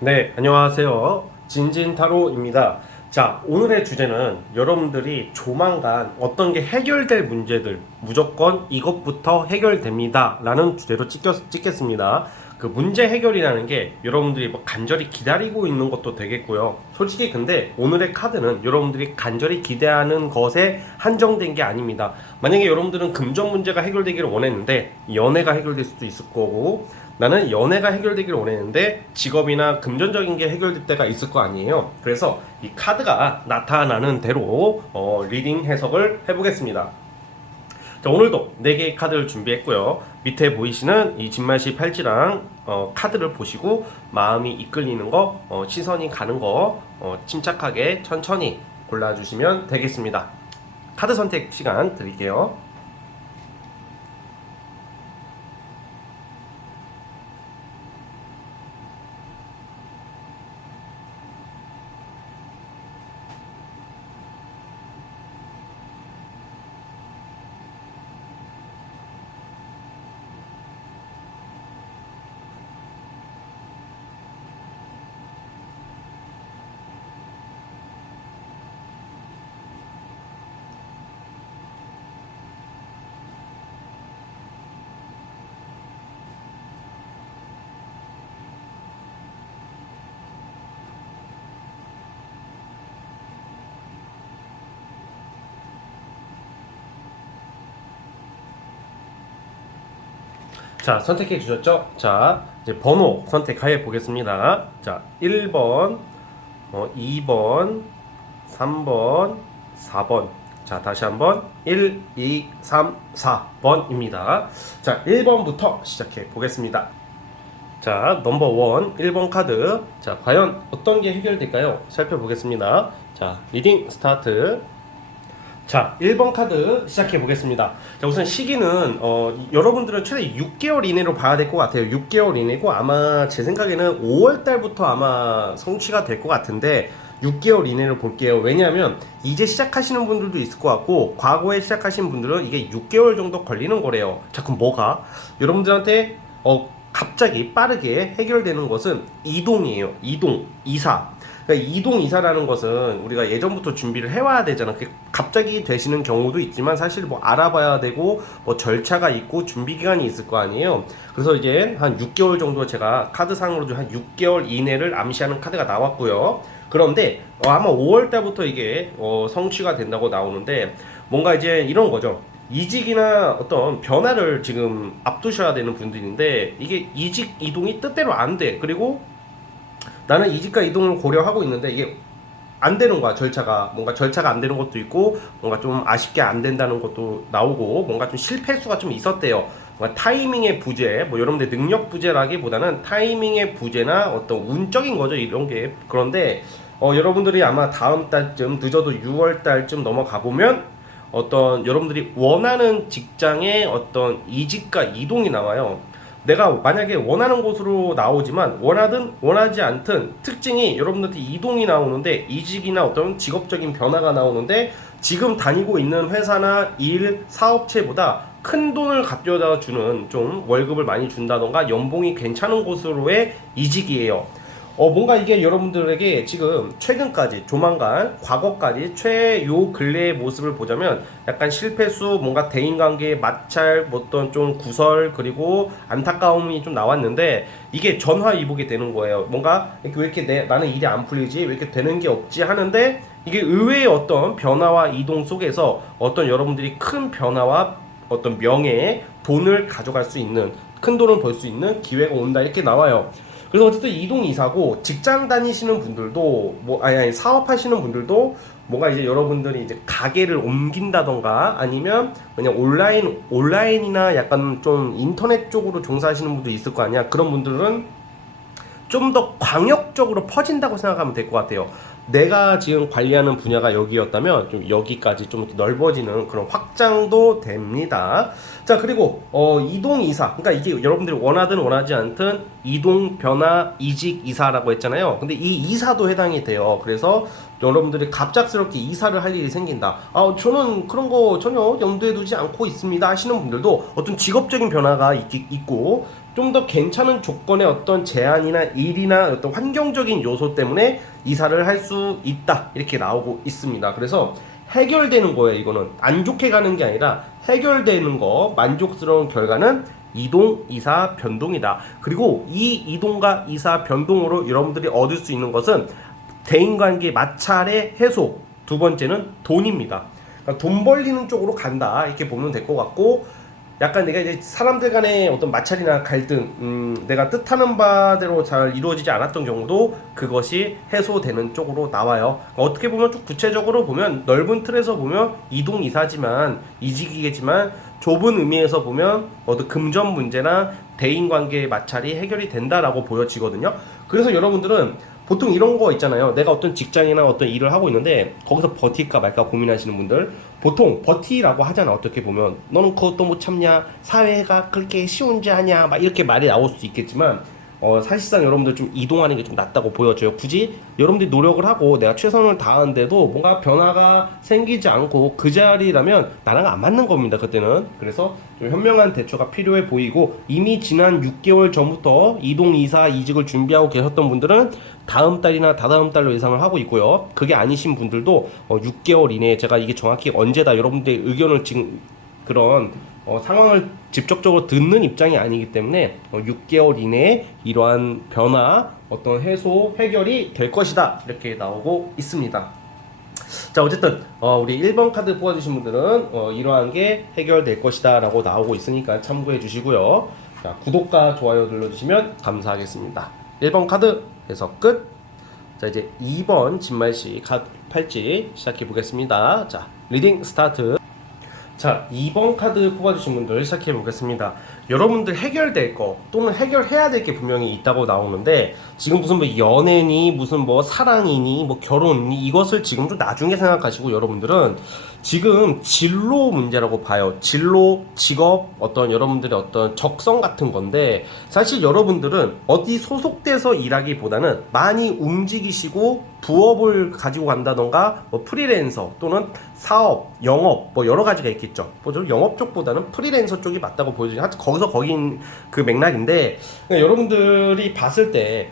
네, 안녕하세요. 진진타로입니다. 자, 오늘의 주제는 여러분들이 조만간 어떤 게 해결될 문제들, 무조건 이것부터 해결됩니다. 라는 주제로 찍겠습니다. 그 문제 해결이라는 게 여러분들이 뭐 간절히 기다리고 있는 것도 되겠고요. 솔직히 근데 오늘의 카드는 여러분들이 간절히 기대하는 것에 한정된 게 아닙니다. 만약에 여러분들은 금전 문제가 해결되기를 원했는데 연애가 해결될 수도 있을 거고, 나는 연애가 해결되기를 원했는데 직업이나 금전적인 게 해결될 때가 있을 거 아니에요. 그래서 이 카드가 나타나는 대로 리딩 해석을 해보겠습니다. 자, 오늘도 4개의 카드를 준비했고요. 밑에 보이시는 이 진말시 팔찌랑 카드를 보시고 마음이 이끌리는 거, 시선이 가는 거 침착하게 천천히 골라주시면 되겠습니다. 카드 선택 시간 드릴게요. 자, 선택해 주셨죠? 자, 이제 번호 선택하여 보겠습니다. 자, 1번, 2번, 3번, 4번. 자, 다시 한번 1, 2, 3, 4번입니다. 자, 1번부터 시작해 보겠습니다. 자, 넘버 1, 1번 카드. 자, 과연 어떤 게 해결될까요? 살펴보겠습니다. 자, 리딩 스타트. 자, 1번 카드 시작해 보겠습니다. 자, 우선 시기는 여러분들은 최대 6개월 이내로 봐야 될 것 같아요. 6개월 이내고 아마 제 생각에는 5월 달부터 아마 성취가 될 것 같은데 6개월 이내로 볼게요. 왜냐하면 이제 시작하시는 분들도 있을 것 같고 과거에 시작하신 분들은 이게 6개월 정도 걸리는 거래요. 자, 그럼 뭐가? 여러분들한테 갑자기 빠르게 해결되는 것은 이동이에요. 이동, 이사. 그러니까 이동 이사라는 것은 우리가 예전부터 준비를 해와야 되잖아. 그게 갑자기 되시는 경우도 있지만 사실 뭐 알아봐야 되고 뭐 절차가 있고 준비 기간이 있을 거 아니에요. 그래서 이제 한 6개월 정도 제가 카드상으로도 한 6개월 이내를 암시하는 카드가 나왔고요. 그런데 아마 5월 달부터 이게 성취가 된다고 나오는데 뭔가 이제 이런 거죠. 이직이나 어떤 변화를 지금 앞두셔야 되는 분들인데 이게 이직 이동이 뜻대로 안 돼. 그리고 나는 이직과 이동을 고려하고 있는데 이게 안 되는 거야. 뭔가 절차가 안 되는 것도 있고 뭔가 좀 아쉽게 안 된다는 것도 나오고 뭔가 좀 실패수가 좀 있었대요. 뭔가 타이밍의 부재, 뭐 여러분들 능력 부재라기보다는 타이밍의 부재나 어떤 운적인 거죠. 이런 게. 그런데 여러분들이 아마 다음 달쯤 늦어도 6월 달쯤 넘어가 보면 어떤 여러분들이 원하는 직장의 어떤 이직과 이동이 나와요. 내가 만약에 원하는 곳으로 나오지만 원하든 원하지 않든 특징이 여러분들한테 이동이 나오는데 이직이나 어떤 직업적인 변화가 나오는데 지금 다니고 있는 회사나 일, 사업체보다 큰 돈을 갖다 주는 좀 월급을 많이 준다던가 연봉이 괜찮은 곳으로의 이직이에요. 뭔가 이게 여러분들에게 지금 최근까지 조만간 과거까지 최요 근래의 모습을 보자면 약간 실패수 뭔가 대인관계의 마찰 어떤 좀 구설 그리고 안타까움이 좀 나왔는데 이게 전화위복이 되는 거예요. 뭔가 왜 이렇게 나는 일이 안 풀리지 왜 이렇게 되는 게 없지 하는데 이게 의외의 어떤 변화와 이동 속에서 어떤 여러분들이 큰 변화와 어떤 명예의 돈을 가져갈 수 있는 큰 돈을 벌 수 있는 기회가 온다 이렇게 나와요. 그래서 어쨌든 이동 이사고 직장 다니시는 분들도 아니 사업하시는 분들도 뭔가 이제 여러분들이 이제 가게를 옮긴다던가 아니면 그냥 온라인이나 약간 좀 인터넷 쪽으로 종사하시는 분도 있을 거 아니야. 그런 분들은 좀 더 광역적으로 퍼진다고 생각하면 될 것 같아요. 내가 지금 관리하는 분야가 여기였다면 좀 여기까지 좀 넓어지는 그런 확장도 됩니다. 자, 그리고 이동 이사. 그러니까 이게 여러분들이 원하든 원하지 않든 이동 변화 이직 이사라고 했잖아요. 근데 이 이사도 해당이 돼요. 그래서 여러분들이 갑작스럽게 이사를 할 일이 생긴다. 저는 그런 거 전혀 염두에 두지 않고 있습니다 하시는 분들도 어떤 직업적인 변화가 있고 좀 더 괜찮은 조건의 어떤 제한이나 일이나 어떤 환경적인 요소 때문에 이사를 할 수 있다 이렇게 나오고 있습니다. 그래서 해결되는 거예요. 이거는 안 좋게 가는 게 아니라 해결되는 거, 만족스러운 결과는 이동, 이사, 변동이다. 그리고 이 이동과 이사, 변동으로 여러분들이 얻을 수 있는 것은 대인관계 마찰의 해소, 두 번째는 돈입니다. 그러니까 돈 벌리는 쪽으로 간다 이렇게 보면 될 것 같고, 약간 내가 이제 사람들 간의 어떤 마찰이나 갈등, 내가 뜻하는 바대로 잘 이루어지지 않았던 경우도 그것이 해소되는 쪽으로 나와요. 어떻게 보면 좀 구체적으로 보면 넓은 틀에서 보면 이동 이사지만 이직이겠지만, 좁은 의미에서 보면 어떤 금전 문제나 대인관계의 마찰이 해결이 된다라고 보여지거든요. 그래서 여러분들은 보통 이런 거 있잖아요. 내가 어떤 직장이나 어떤 일을 하고 있는데 거기서 버틸까 말까 고민하시는 분들, 보통 버티라고 하잖아. 어떻게 보면 너는 그것도 못 참냐, 사회가 그렇게 쉬운지 아냐, 막 이렇게 말이 나올 수 있겠지만, 사실상 여러분들 좀 이동하는 게 좀 낫다고 보여져요. 굳이 여러분들이 노력을 하고 내가 최선을 다하는데도 뭔가 변화가 생기지 않고 그 자리라면 나랑 안 맞는 겁니다, 그때는. 그래서 좀 현명한 대처가 필요해 보이고, 이미 지난 6개월 전부터 이동, 이사, 이직을 준비하고 계셨던 분들은 다음 달이나 다다음 달로 예상을 하고 있고요. 그게 아니신 분들도 6개월 이내에, 제가 이게 정확히 언제다 여러분들의 의견을 지금 그런 상황을 직접적으로 듣는 입장이 아니기 때문에 6개월 이내에 이러한 변화, 어떤 해소, 해결이 될 것이다 이렇게 나오고 있습니다. 자, 어쨌든 우리 1번 카드 뽑아주신 분들은 이러한 게 해결될 것이다 라고 나오고 있으니까 참고해 주시고요. 자, 구독과 좋아요 눌러주시면 감사하겠습니다. 1번 카드 해서 끝. 자, 이제 2번 진말씨 팔찌 시작해 보겠습니다. 자, 리딩 스타트. 자, 2번 카드 뽑아주신 분들 시작해 보겠습니다. 여러분들 해결될 거 또는 해결해야 될 게 분명히 있다고 나오는데, 지금 무슨 뭐 연애니 무슨 뭐 사랑이니 뭐 결혼이니 이것을 지금 좀 나중에 생각하시고, 여러분들은 지금 진로 문제라고 봐요. 진로, 직업, 어떤 여러분들의 어떤 적성 같은 건데, 사실 여러분들은 어디 소속돼서 일하기보다는 많이 움직이시고 부업을 가지고 간다던가 뭐 프리랜서 또는 사업, 영업 뭐 여러 가지가 있겠죠. 뭐 영업 쪽보다는 프리랜서 쪽이 맞다고 보여지죠. 하여튼 거기서 거긴 그 맥락인데, 여러분들이 봤을 때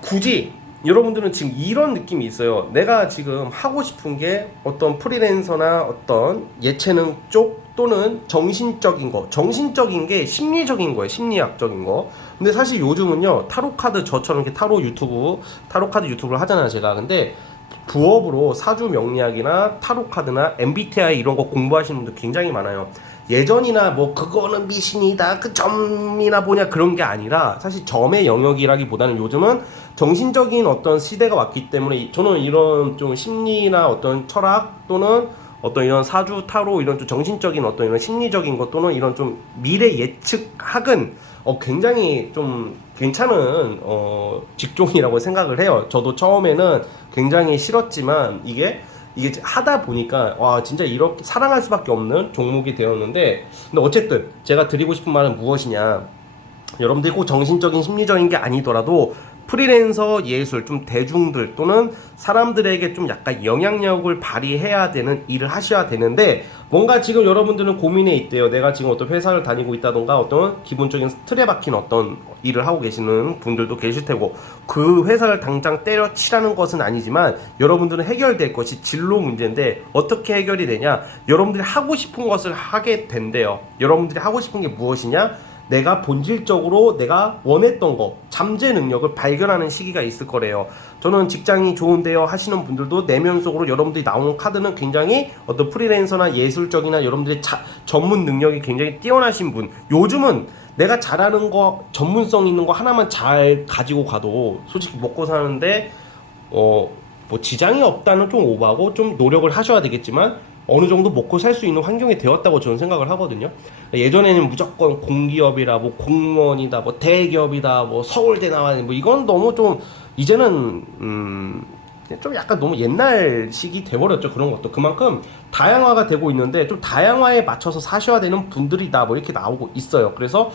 굳이 여러분들은 지금 이런 느낌이 있어요. 내가 지금 하고 싶은 게 어떤 프리랜서나 어떤 예체능 쪽 또는 정신적인 거, 정신적인 게 심리적인 거예요. 심리학적인 거. 근데 사실 요즘은요, 타로카드, 저처럼 이렇게 타로카드 유튜브를 하잖아요, 제가. 근데 부업으로 사주 명리학이나 타로카드나 MBTI 이런 거 공부하시는 분들 굉장히 많아요. 예전이나 뭐 그거는 미신이다, 그 점이나 보냐 그런 게 아니라, 사실 점의 영역이라기보다는 요즘은 정신적인 어떤 시대가 왔기 때문에, 저는 이런 좀 심리나 어떤 철학 또는 어떤 이런 사주, 타로 이런 좀 정신적인 어떤 이런 심리적인 것 또는 이런 좀 미래 예측학은 굉장히 좀 괜찮은 직종이라고 생각을 해요. 저도 처음에는 굉장히 싫었지만 이게 하다 보니까 와, 진짜 이렇게 사랑할 수밖에 없는 종목이 되었는데, 근데 어쨌든 제가 드리고 싶은 말은 무엇이냐, 여러분들이 꼭 정신적인 심리적인 게 아니더라도 프리랜서 예술, 좀 대중들 또는 사람들에게 좀 약간 영향력을 발휘해야 되는 일을 하셔야 되는데, 뭔가 지금 여러분들은 고민에 있대요. 내가 지금 어떤 회사를 다니고 있다던가 어떤 기본적인 틀에 박힌 어떤 일을 하고 계시는 분들도 계실 테고, 그 회사를 당장 때려치라는 것은 아니지만 여러분들은 해결될 것이 진로 문제인데, 어떻게 해결이 되냐, 여러분들이 하고 싶은 것을 하게 된대요. 여러분들이 하고 싶은 게 무엇이냐, 내가 본질적으로 내가 원했던 거, 잠재 능력을 발견하는 시기가 있을 거래요. 저는 직장이 좋은데요 하시는 분들도 내면 속으로 여러분들이 나오는 카드는 굉장히 어떤 프리랜서나 예술적이나 여러분들의 전문 능력이 굉장히 뛰어나신 분, 요즘은 내가 잘하는 거, 전문성 있는 거 하나만 잘 가지고 가도 솔직히 먹고 사는데 뭐 지장이 없다는 좀 오버하고, 좀 노력을 하셔야 되겠지만 어느 정도 먹고 살 수 있는 환경이 되었다고 저는 생각을 하거든요. 예전에는 무조건 공기업이라, 뭐 공무원이다, 뭐 대기업이다, 뭐 서울대 나와야 돼, 뭐 이건 너무 좀 이제는 좀 약간 너무 옛날식이 돼버렸죠. 그런 것도 그만큼 다양화가 되고 있는데, 좀 다양화에 맞춰서 사셔야 되는 분들이다, 뭐 이렇게 나오고 있어요. 그래서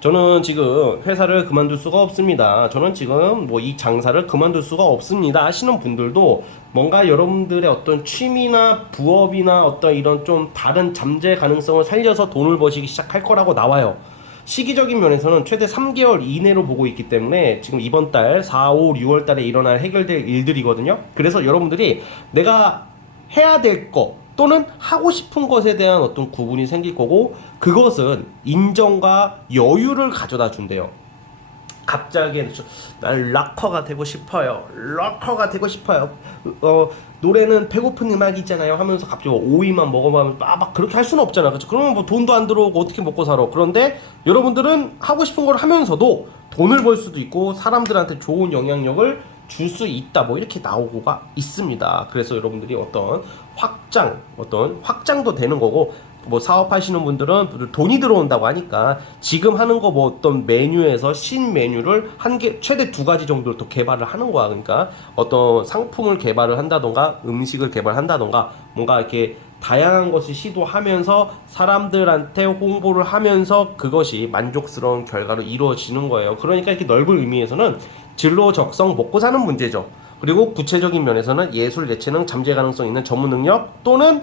저는 지금 회사를 그만둘 수가 없습니다, 저는 지금 뭐 이 장사를 그만둘 수가 없습니다 하시는 분들도, 뭔가 여러분들의 어떤 취미나 부업이나 어떤 이런 좀 다른 잠재 가능성을 살려서 돈을 버시기 시작할 거라고 나와요. 시기적인 면에서는 최대 3개월 이내로 보고 있기 때문에 지금 이번 달 4, 5, 6월 달에 일어날 해결될 일들이거든요. 그래서 여러분들이 내가 해야 될 거 또는 하고 싶은 것에 대한 어떤 구분이 생길 거고, 그것은 인정과 여유를 가져다 준대요. 갑자기 난 락커가 되고 싶어요. 락커가 되고 싶어요. 노래는 배고픈 음악이잖아요 하면서 갑자기 오이만 먹어보면 막 그렇게 할 수는 없잖아. 그렇죠? 그러면 뭐 돈도 안 들어오고 어떻게 먹고 살아. 그런데 여러분들은 하고 싶은 걸 하면서도 돈을 벌 수도 있고 사람들한테 좋은 영향력을 줄 수 있다, 뭐 이렇게 나오고가 있습니다. 그래서 여러분들이 어떤 확장도 되는 거고, 뭐 사업하시는 분들은 돈이 들어온다고 하니까 지금 하는 거 뭐 어떤 메뉴에서 신 메뉴를 한 개, 최대 2가지 정도를 또 개발을 하는 거야. 그러니까 어떤 상품을 개발을 한다던가 음식을 개발한다던가 뭔가 이렇게 다양한 것을 시도하면서 사람들한테 홍보를 하면서 그것이 만족스러운 결과로 이루어지는 거예요. 그러니까 이렇게 넓은 의미에서는 진로 적성 먹고 사는 문제죠. 그리고 구체적인 면에서는 예술, 예체능, 잠재 가능성 있는 전문 능력 또는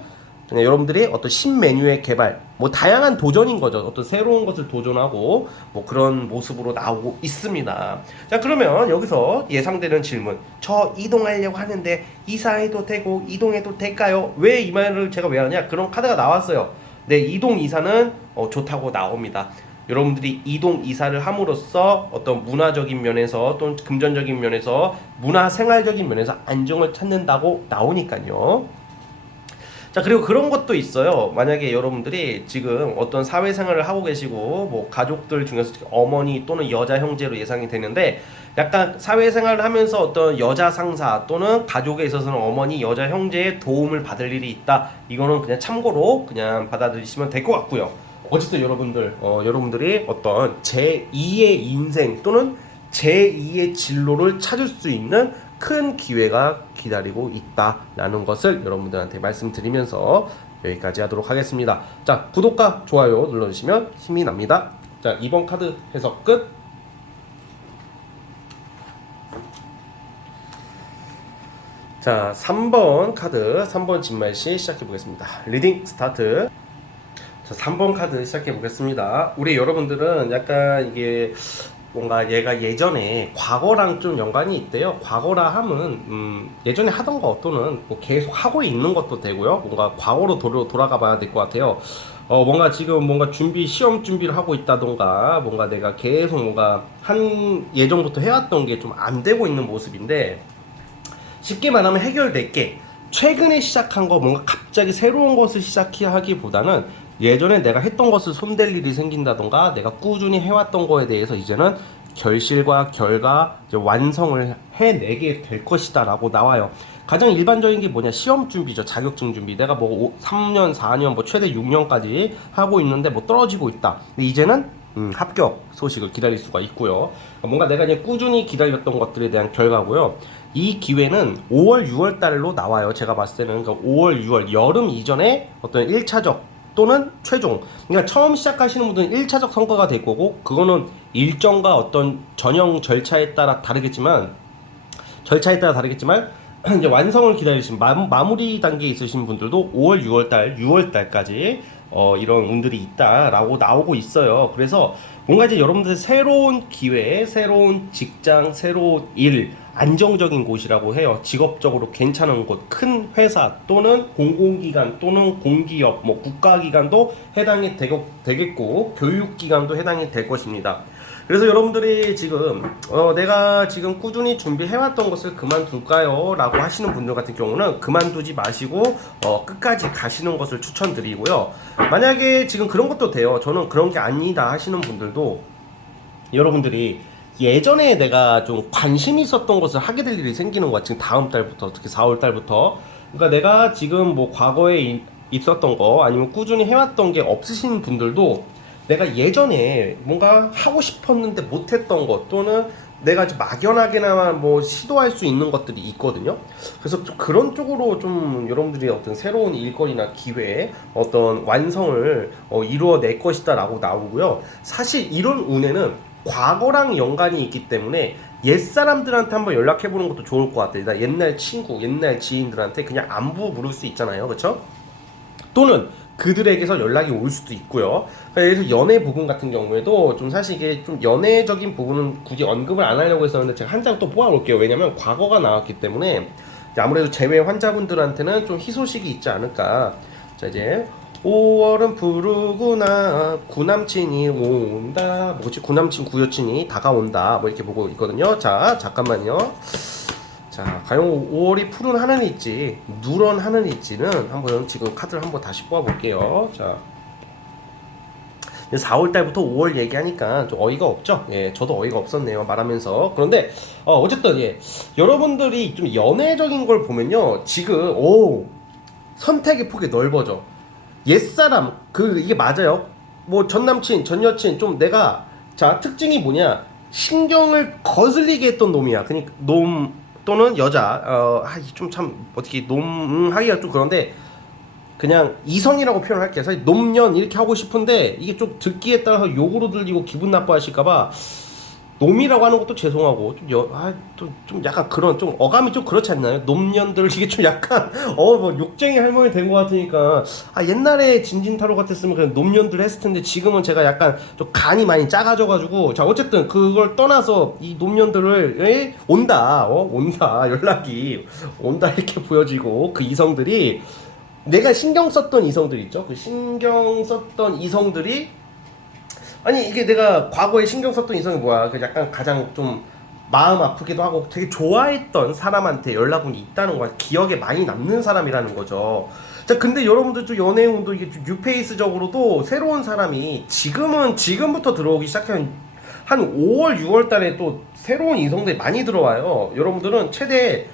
여러분들이 어떤 신메뉴의 개발, 뭐 다양한 도전인 거죠. 어떤 새로운 것을 도전하고 뭐 그런 모습으로 나오고 있습니다. 자, 그러면 여기서 예상되는 질문, 저 이동하려고 하는데 이사해도 되고 이동해도 될까요? 왜 이 말을 제가 왜 하냐? 그런 카드가 나왔어요. 네, 이동 이사는 좋다고 나옵니다. 여러분들이 이동 이사를 함으로써 어떤 문화적인 면에서 또는 금전적인 면에서 문화 생활적인 면에서 안정을 찾는다고 나오니까요. 자, 그리고 그런 것도 있어요. 만약에 여러분들이 지금 어떤 사회생활을 하고 계시고 뭐 가족들 중에서 어머니 또는 여자 형제로 예상이 되는데, 약간 사회생활을 하면서 어떤 여자 상사 또는 가족에 있어서는 어머니, 여자 형제의 도움을 받을 일이 있다. 이거는 그냥 참고로 그냥 받아들이시면 될 것 같고요. 어쨌든 여러분들이 어떤 제2의 인생 또는 제2의 진로를 찾을 수 있는 큰 기회가 기다리고 있다라는 것을 여러분들한테 말씀드리면서 여기까지 하도록 하겠습니다. 자, 구독과 좋아요 눌러주시면 힘이 납니다. 자, 이번 카드 해석 끝. 자, 3번 카드, 3번 진말씨 시작해 보겠습니다. 리딩 스타트. 자, 3번 카드 시작해 보겠습니다. 우리 여러분들은 약간 이게 뭔가 얘가 예전에 과거랑 좀 연관이 있대요. 과거라 함은 예전에 하던 거 또는 뭐 계속 하고 있는 것도 되고요. 뭔가 과거로 돌아가 봐야 될 것 같아요. 뭔가 지금 뭔가 시험 준비를 하고 있다던가 뭔가 내가 계속 뭔가 예전부터 해왔던 게 좀 안 되고 있는 모습인데, 쉽게 말하면 해결될 게 최근에 시작한 거, 뭔가 갑자기 새로운 것을 시작하기보다는 예전에 내가 했던 것을 손댈 일이 생긴다던가 내가 꾸준히 해왔던 거에 대해서 이제는 결실과 결과, 이제 완성을 해내게 될 것이다 라고 나와요. 가장 일반적인 게 뭐냐, 시험 준비죠. 자격증 준비. 내가 뭐 3년 4년 뭐 최대 6년까지 하고 있는데 뭐 떨어지고 있다. 근데 이제는 합격 소식을 기다릴 수가 있고요. 뭔가 내가 이제 꾸준히 기다렸던 것들에 대한 결과고요. 이 기회는 5월 6월 달로 나와요. 제가 봤을 때는 그러니까 5월 6월 여름 이전에 어떤 1차적 또는 최종, 그러니까 처음 시작하시는 분들은 1차적 성과가 될 거고, 그거는 일정과 어떤 전형 절차에 따라 다르겠지만 이제 완성을 기다리신 마무리 단계에 있으신 분들도 5월 6월 달까지 이런 운들이 있다라고 나오고 있어요. 그래서 뭔가 이제 여러분들 새로운 기회, 새로운 직장, 새로운 일, 안정적인 곳이라고 해요. 직업적으로 괜찮은 곳, 큰 회사 또는 공공기관 또는 공기업, 뭐 국가기관도 해당이 되겠고 교육기관도 해당이 될 것입니다. 그래서 여러분들이 지금 내가 지금 꾸준히 준비해왔던 것을 그만둘까요? 라고 하시는 분들 같은 경우는 그만두지 마시고 끝까지 가시는 것을 추천드리고요. 만약에 지금 그런 것도 돼요. 저는 그런 게 아니다 하시는 분들도, 여러분들이 예전에 내가 좀 관심이 있었던 것을 하게 될 일이 생기는 거야. 지금 다음 달부터, 특히 4월 달부터. 그러니까 내가 지금 뭐 과거에 있었던 거 아니면 꾸준히 해왔던 게 없으신 분들도 내가 예전에 뭔가 하고 싶었는데 못했던 것 또는 내가 막연하게나마 뭐 시도할 수 있는 것들이 있거든요. 그래서 좀 그런 쪽으로 좀 여러분들이 어떤 새로운 일거리나 기회, 어떤 완성을 이루어낼 것이다 라고 나오고요. 사실 이런 운에는 과거랑 연관이 있기 때문에 옛사람들한테 한번 연락해보는 것도 좋을 것 같아요. 나 옛날 친구, 옛날 지인들한테 그냥 안부 물을 수 있잖아요. 그쵸? 또는 그들에게서 연락이 올 수도 있고요. 그래서 연애 부분 같은 경우에도 좀 사실 이게 좀 연애적인 부분은 굳이 언급을 안 하려고 했었는데 제가 한 장 또 뽑아볼게요. 왜냐면 과거가 나왔기 때문에 아무래도 재회 환자분들한테는 좀 희소식이 있지 않을까. 자, 이제 5월은 푸르구나 구남친이 온다. 뭐지? 구남친 구여친이 다가온다. 뭐 이렇게 보고 있거든요. 자, 잠깐만요. 자, 과연 5월이 푸른 하늘일지 누런 하늘일지는 한번 지금 카드를 한번 다시 뽑아볼게요. 자, 4월 달부터 5월 얘기하니까 좀 어이가 없죠. 예, 저도 어이가 없었네요. 말하면서. 그런데 어쨌든 예, 여러분들이 좀 연애적인 걸 보면요, 지금 선택의 폭이 넓어져. 옛사람 이게 맞아요. 뭐 전남친, 전여친 좀 내가 자 특징이 뭐냐? 신경을 거슬리게 했던 놈이야. 그러니까 놈 또는 여자. 좀 참 어떻게 놈 하기가 좀 그런데. 그냥 이성이라고 표현할게요. 사실 놈년 이렇게 하고 싶은데 이게 좀 듣기에 따라서 욕으로 들리고 기분 나빠하실까봐 놈이라고 하는 것도 죄송하고 좀 약간 그런 좀 어감이 좀 그렇지 않나요? 놈년들 이게 좀 약간 뭐 욕쟁이 할머니 된 것 같으니까 옛날에 진진타로 같았으면 그냥 놈년들 했을 텐데 지금은 제가 약간 좀 간이 많이 작아져가지고 자 어쨌든 그걸 떠나서 이 놈년들을 온다 연락이 온다 이렇게 보여지고 그 이성들이 내가 신경 썼던 이성들 있죠? 그 신경 썼던 이성들이 아니 이게 내가 과거에 신경 썼던 이성이 뭐야? 그 약간 가장 좀 마음 아프기도 하고 되게 좋아했던 사람한테 연락 온 게 있다는 거야. 기억에 많이 남는 사람이라는 거죠. 자, 근데 여러분들 좀 연애운도 이게 좀 뉴페이스적으로도 새로운 사람이 지금부터 들어오기 시작한 한 5월, 6월 달에 또 새로운 이성들이 많이 들어와요. 여러분들은 최대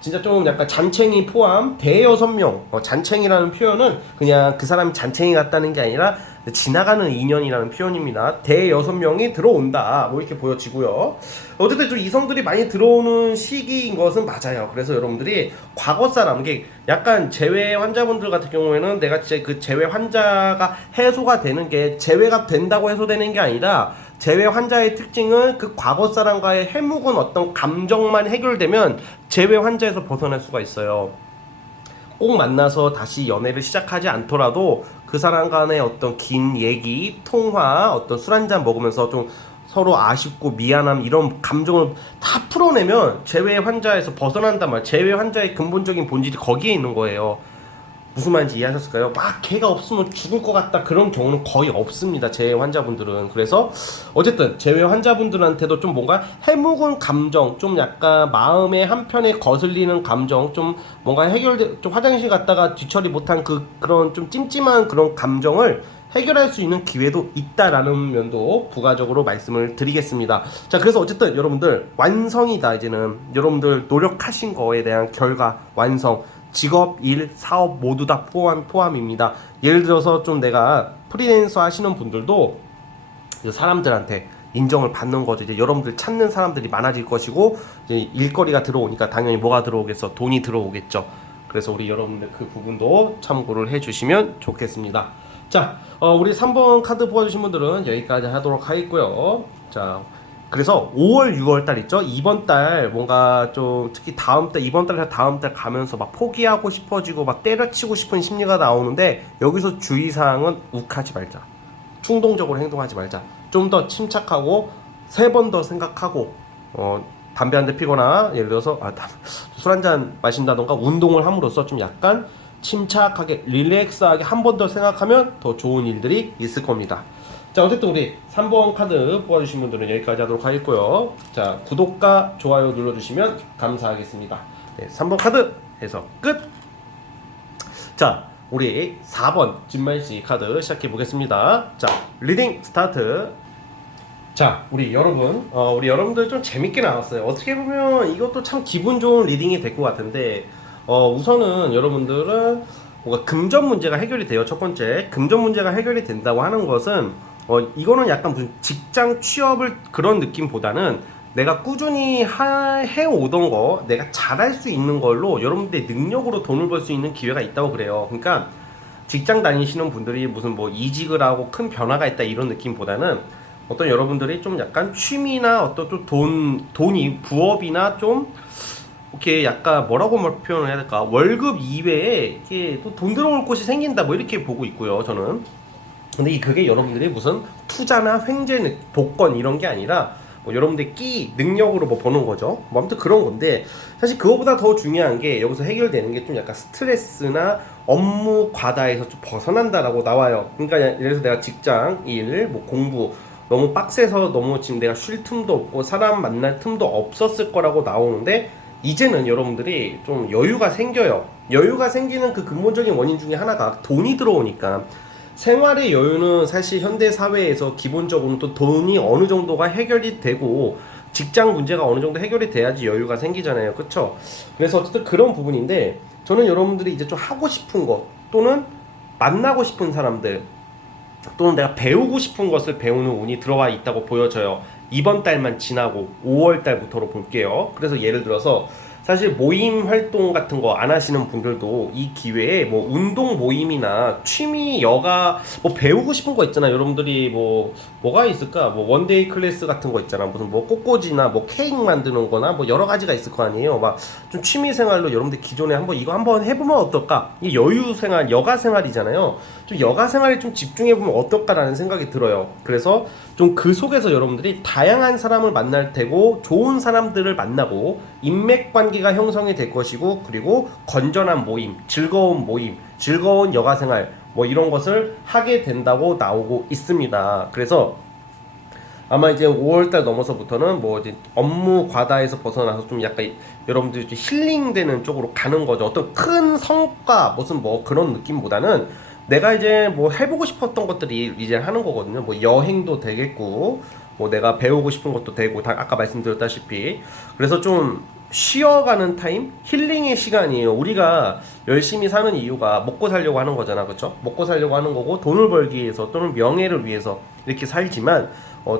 진짜 좀 약간 잔챙이 포함 대여섯 명 잔챙이라는 표현은 그냥 그 사람이 잔챙이 같다는 게 아니라 지나가는 인연이라는 표현입니다. 대여섯 명이 들어온다 뭐 이렇게 보여지고요. 어쨌든 좀 이성들이 많이 들어오는 시기인 것은 맞아요. 그래서 여러분들이 과거 사람 이게 약간 재회 환자분들 같은 경우에는 내가 진짜 그 재회 환자가 해소가 되는 게 재회가 된다고 해소되는 게 아니라 재회 환자의 특징은 그 과거 사람과의 해묵은 어떤 감정만 해결되면 재회 환자에서 벗어날 수가 있어요. 꼭 만나서 다시 연애를 시작하지 않더라도 그 사람 간의 어떤 긴 얘기, 통화, 어떤 술 한잔 먹으면서 좀 서로 아쉽고 미안함 이런 감정을 다 풀어내면 재회 환자에서 벗어난단 말이에요. 재회 환자의 근본적인 본질이 거기에 있는 거예요. 무슨 말인지 이해하셨을까요? 막 걔가 없으면 죽을 것 같다 그런 경우는 거의 없습니다. 재회 환자분들은. 그래서 어쨌든 재회 환자분들한테도 좀 뭔가 해묵은 감정, 좀 약간 마음의 한편에 거슬리는 감정, 좀 뭔가 좀 화장실 갔다가 뒤처리 못한 그런 좀 찜찜한 그런 감정을 해결할 수 있는 기회도 있다라는 면도 부가적으로 말씀을 드리겠습니다. 자, 그래서 어쨌든 여러분들 완성이다. 이제는 여러분들 노력하신 거에 대한 결과 완성. 직업, 일, 사업 모두 다 포함입니다. 예를 들어서 좀 내가 프리랜서 하시는 분들도 사람들한테 인정을 받는 거죠. 이제 여러분들 찾는 사람들이 많아질 것이고 이제 일거리가 들어오니까 당연히 뭐가 들어오겠어? 돈이 들어오겠죠. 그래서 우리 여러분들 그 부분도 참고를 해주시면 좋겠습니다. 자, 우리 3번 카드 뽑아주신 분들은 여기까지 하도록 하겠고요. 자, 그래서 5월, 6월 달 있죠? 이번 달 뭔가 좀 특히 이번 달에서 다음 달 가면서 막 포기하고 싶어지고 막 때려치고 싶은 심리가 나오는데 여기서 주의사항은 욱하지 말자. 충동적으로 행동하지 말자. 좀 더 침착하고 3번 더 생각하고 담배 한 대 피거나 예를 들어서 술 한잔 마신다던가 운동을 함으로써 좀 약간 침착하게 릴렉스하게 한 번 더 생각하면 더 좋은 일들이 있을 겁니다. 자, 어쨌든 우리 3번 카드 뽑아주신 분들은 여기까지 하도록 하겠고요. 자, 구독과 좋아요 눌러주시면 감사하겠습니다. 네, 3번 카드 해서 끝! 자, 우리 4번 진말씨 카드 시작해 보겠습니다. 자, 리딩 스타트. 자, 우리 여러분들 좀 재밌게 나왔어요. 어떻게 보면 이것도 참 기분 좋은 리딩이 될 것 같은데 우선은 여러분들은 뭔가 금전 문제가 해결이 돼요. 첫 번째 금전 문제가 해결이 된다고 하는 것은 이거는 약간 무슨 직장 취업을 그런 느낌보다는 내가 꾸준히 해오던 거 내가 잘할 수 있는 걸로 여러분들의 능력으로 돈을 벌 수 있는 기회가 있다고 그래요. 그러니까 직장 다니시는 분들이 무슨 뭐 이직을 하고 큰 변화가 있다 이런 느낌보다는 어떤 여러분들이 좀 약간 취미나 어떤 좀 돈이 부업이나 좀 이렇게 약간 뭐라고 표현을 해야 될까? 월급 이외에 이게 또 돈 들어올 곳이 생긴다 뭐 이렇게 보고 있고요, 저는. 근데 그게 여러분들이 무슨 투자나 횡재, 복권 이런 게 아니라 뭐 여러분들 끼 능력으로 뭐 버는 거죠. 뭐 아무튼 그런 건데 사실 그거보다 더 중요한 게 여기서 해결되는 게 좀 약간 스트레스나 업무 과다에서 좀 벗어난다라고 나와요. 그러니까 예를 들어서 내가 직장 일, 뭐 공부 너무 빡세서 너무 지금 내가 쉴 틈도 없고 사람 만날 틈도 없었을 거라고 나오는데 이제는 여러분들이 좀 여유가 생겨요. 여유가 생기는 그 근본적인 원인 중에 하나가 돈이 들어오니까 생활의 여유는 사실 현대 사회에서 기본적으로 또 돈이 어느 정도가 해결이 되고 직장 문제가 어느 정도 해결이 돼야지 여유가 생기잖아요. 그쵸? 그래서 어쨌든 그런 부분인데 저는 여러분들이 이제 좀 하고 싶은 것 또는 만나고 싶은 사람들 또는 내가 배우고 싶은 것을 배우는 운이 들어와 있다고 보여져요. 이번 달만 지나고 5월 달부터로 볼게요. 그래서 예를 들어서 사실 모임 활동 같은 거 안 하시는 분들도 이 기회에 뭐 운동 모임이나 취미 여가 뭐 배우고 싶은 거 있잖아. 여러분들이 뭐가 있을까? 뭐 원데이 클래스 같은 거 있잖아. 무슨 뭐 꽃꽂이나 뭐 케이크 만드는 거나 뭐 여러 가지가 있을 거 아니에요. 막 좀 취미 생활로 여러분들 기존에 한번 이거 한번 해보면 어떨까? 이 여유 생활, 여가 생활이잖아요. 좀 여가 생활에 좀 집중해보면 어떨까라는 생각이 들어요. 그래서 좀 그 속에서 여러분들이 다양한 사람을 만날 테고 좋은 사람들을 만나고 인맥 관계가 형성이 될 것이고 그리고 건전한 모임, 즐거운 모임, 즐거운 여가 생활 뭐 이런 것을 하게 된다고 나오고 있습니다. 그래서 아마 이제 5월달 넘어서부터는 뭐 이제 업무 과다에서 벗어나서 좀 약간 여러분들이 좀 힐링되는 쪽으로 가는 거죠. 어떤 큰 성과 무슨 뭐 그런 느낌보다는 내가 이제 뭐 해보고 싶었던 것들이 이제 하는 거거든요. 뭐 여행도 되겠고 뭐 내가 배우고 싶은 것도 되고 다 아까 말씀드렸다시피 그래서 좀 쉬어가는 타임, 힐링의 시간이에요. 우리가 열심히 사는 이유가 먹고 살려고 하는 거잖아, 그렇죠? 먹고 살려고 하는 거고 돈을 벌기 위해서 또는 명예를 위해서 이렇게 살지만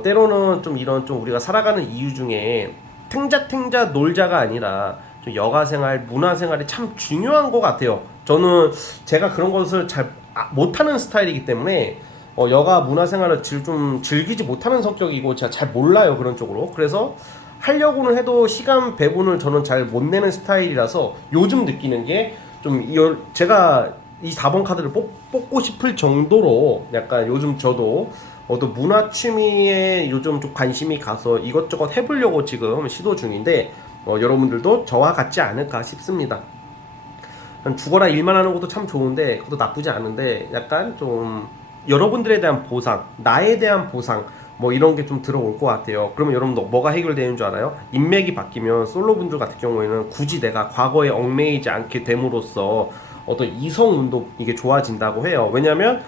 때로는 좀 이런 좀 우리가 살아가는 이유 중에 탱자 놀자가 아니라 좀 여가 생활, 문화 생활이 참 중요한 것 같아요. 저는 제가 그런 것을 잘 못하는 스타일이기 때문에 여가 문화 생활을 좀 즐기지 못하는 성격이고 제가 잘 몰라요 그런 쪽으로. 그래서 하려고는 해도 시간 배분을 저는 잘 못 내는 스타일이라서 요즘 느끼는 게 좀 제가 이 4번 카드를 뽑고 싶을 정도로 약간 요즘 저도 또 문화 취미에 요즘 좀 관심이 가서 이것저것 해보려고 지금 시도 중인데 여러분들도 저와 같지 않을까 싶습니다. 죽어라 일만 하는 것도 참 좋은데 그것도 나쁘지 않은데 약간 좀 여러분들에 대한 보상, 나에 대한 보상 뭐 이런 게 좀 들어올 것 같아요. 그러면 여러분도 뭐가 해결되는 줄 알아요? 인맥이 바뀌면 솔로분들 같은 경우에는 굳이 내가 과거에 얽매이지 않게 됨으로써 어떤 이성운도 이게 좋아진다고 해요. 왜냐면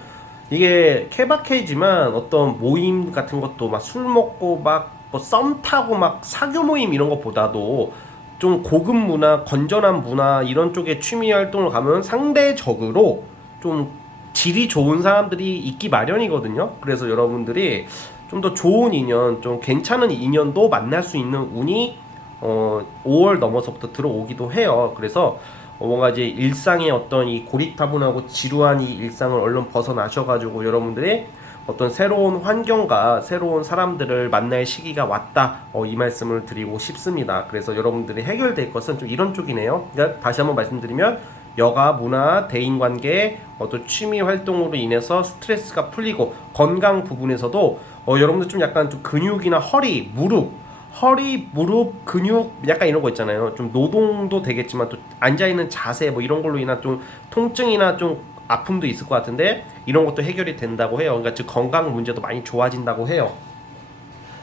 이게 케바케지만 어떤 모임 같은 것도 막 술 먹고 막 뭐 썸 타고 막 사교 모임 이런 것보다도 좀 고급 문화, 건전한 문화 이런 쪽에 취미 활동을 가면 상대적으로 좀 질이 좋은 사람들이 있기 마련이거든요. 그래서 여러분들이 좀 더 좋은 인연, 좀 괜찮은 인연도 만날 수 있는 운이 5월 넘어서부터 들어오기도 해요. 그래서 뭔가 이제 일상의 어떤 이 고리타분하고 지루한 이 일상을 얼른 벗어나셔가지고 여러분들의 어떤 새로운 환경과 새로운 사람들을 만날 시기가 왔다 이 말씀을 드리고 싶습니다. 그래서 여러분들이 해결될 것은 좀 이런 쪽이네요. 그러니까 다시 한번 말씀드리면 여가, 문화, 대인관계, 어떤 취미 활동으로 인해서 스트레스가 풀리고 건강 부분에서도 여러분들 좀 약간 좀 근육이나 허리, 무릎, 근육 약간 이런 거 있잖아요. 좀 노동도 되겠지만 또 앉아있는 자세 뭐 이런 걸로 인한 좀 통증이나 좀 아픔도 있을 것 같은데 이런 것도 해결이 된다고 해요. 그러니까 즉 건강 문제도 많이 좋아진다고 해요.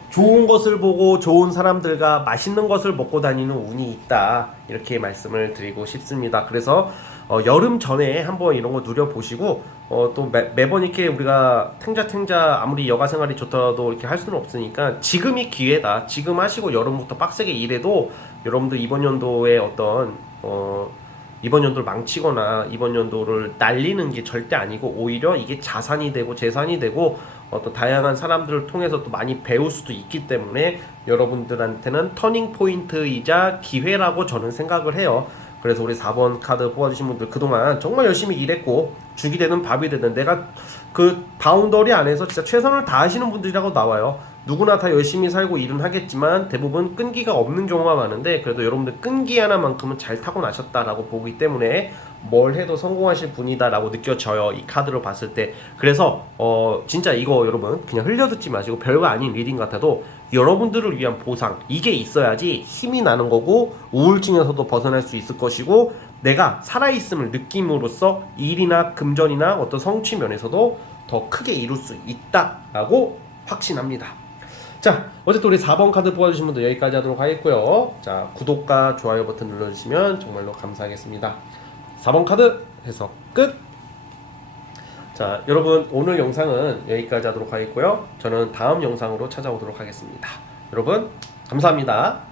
좋은 것을 보고 좋은 사람들과 맛있는 것을 먹고 다니는 운이 있다 이렇게 말씀을 드리고 싶습니다. 그래서 여름 전에 한번 이런 거 누려보시고 또 매번 이렇게 우리가 탱자 아무리 여가 생활이 좋더라도 이렇게 할 수는 없으니까 지금이 기회다. 지금 하시고 여름부터 빡세게 일해도 여러분들 이번 연도에 어떤 이번 연도를 망치거나 이번 연도를 날리는 게 절대 아니고 오히려 이게 자산이 되고 재산이 되고 또 다양한 사람들을 통해서 또 많이 배울 수도 있기 때문에 여러분들한테는 터닝 포인트이자 기회라고 저는 생각을 해요. 그래서 우리 4번 카드 뽑아주신 분들 그동안 정말 열심히 일했고 죽이 되든 밥이 되든 내가 그 바운더리 안에서 진짜 최선을 다하시는 분들이라고 나와요. 누구나 다 열심히 살고 일은 하겠지만 대부분 끈기가 없는 경우가 많은데, 그래도 여러분들 끈기 하나만큼은 잘 타고나셨다라고 보기 때문에 뭘 해도 성공하실 분이다라고 느껴져요, 이 카드로 봤을 때. 그래서 진짜 이거 여러분 그냥 흘려듣지 마시고, 별거 아닌 리딩 같아도 여러분들을 위한 보상, 이게 있어야지 힘이 나는 거고 우울증에서도 벗어날 수 있을 것이고, 내가 살아있음을 느낌으로써 일이나 금전이나 어떤 성취 면에서도 더 크게 이룰 수 있다라고 확신합니다. 자, 어쨌든 우리 4번 카드 뽑아주신 분들 여기까지 하도록 하겠고요. 자, 구독과 좋아요 버튼 눌러주시면 정말로 감사하겠습니다. 4번 카드 해석 끝! 자, 여러분 오늘 영상은 여기까지 하도록 하겠고요. 저는 다음 영상으로 찾아오도록 하겠습니다. 여러분 감사합니다.